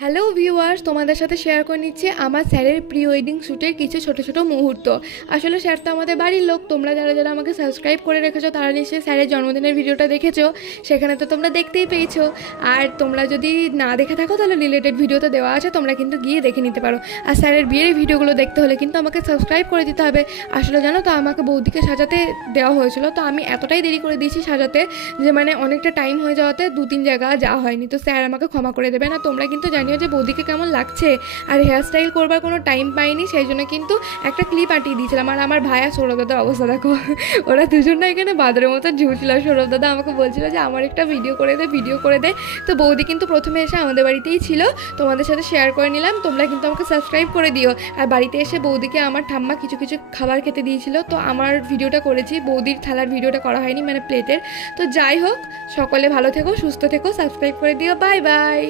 Hello viewers, তোমাদের সাথে share করে নিচ্ছি আমার স্যারের প্রি ওয়েডিং শ্যুটের কিছু ছোট ছোট মুহূর্ত। আসলে স্যার তো আমাদের বাড়ির লোক, তোমরা যারা যারা আমাকে সাবস্ক্রাইব করে রেখেছো তারা নিশ্চয়ই স্যারের জন্মদিনের ভিডিওটা দেখেছো, সেখানে তো তোমরা দেখতেই পেয়েছো। আর তোমরা যদি না দেখে থাকো তাহলে রিলেটেড ভিডিও তো দেওয়া আছে, তোমরা কিন্তু গিয়ে দেখে নিতে পারো। আর স্যারের বিয়ের ভিডিওগুলো দেখতে হলে কিন্তু আমাকে সাবস্ক্রাইব করে দিতে হবে। আসলে জানো তো, আমাকে বৌদিকে সাজাতে দেওয়া হয়েছিল, তো আমি এতটাই দেরি করে দিয়েছি সাজাতে যে মানে অনেকটা টাইম হয়ে যাওয়াতে 2-3 জায়গা যাওয়া হয়নি। তো স্যার আমাকে ক্ষমা করে দেবে না। তোমরা কিন্তু জানিও যে বৌদিকে কেমন লাগছে। আর হেয়ারস্টাইল করবার কোনো টাইম পাইনি, সেই জন্য কিন্তু একটা ক্লিপ আঁটিয়ে দিয়েছিলাম। আর আমার ভাই আর সৌরভ দাদার অবস্থা দেখো, ওরা দুজন না এখানে বাদরের মতো ঝুলছিল। সৌরভ দাদা আমাকে বলছিল যে আমার একটা ভিডিও করে দে, ভিডিও করে দে। তো বৌদি কিন্তু প্রথমে এসে আমাদের বাড়িতেই ছিল, তোমাদের সাথে শেয়ার করে নিলাম। তোমরা কিন্তু আমাকে সাবস্ক্রাইব করে দিও। আর বাড়িতে এসে বৌদিকে আমার ঠাম্মা কিছু কিছু খাবার খেতে দিয়েছিল, তো আমার ভিডিওটা করেছি, বৌদির থালার ভিডিওটা করা হয়নি, মানে প্লেটের। তো যাই হোক, সকলে ভালো থেকো, সুস্থ থেকো, সাবস্ক্রাইব করে দিও। Bye bye.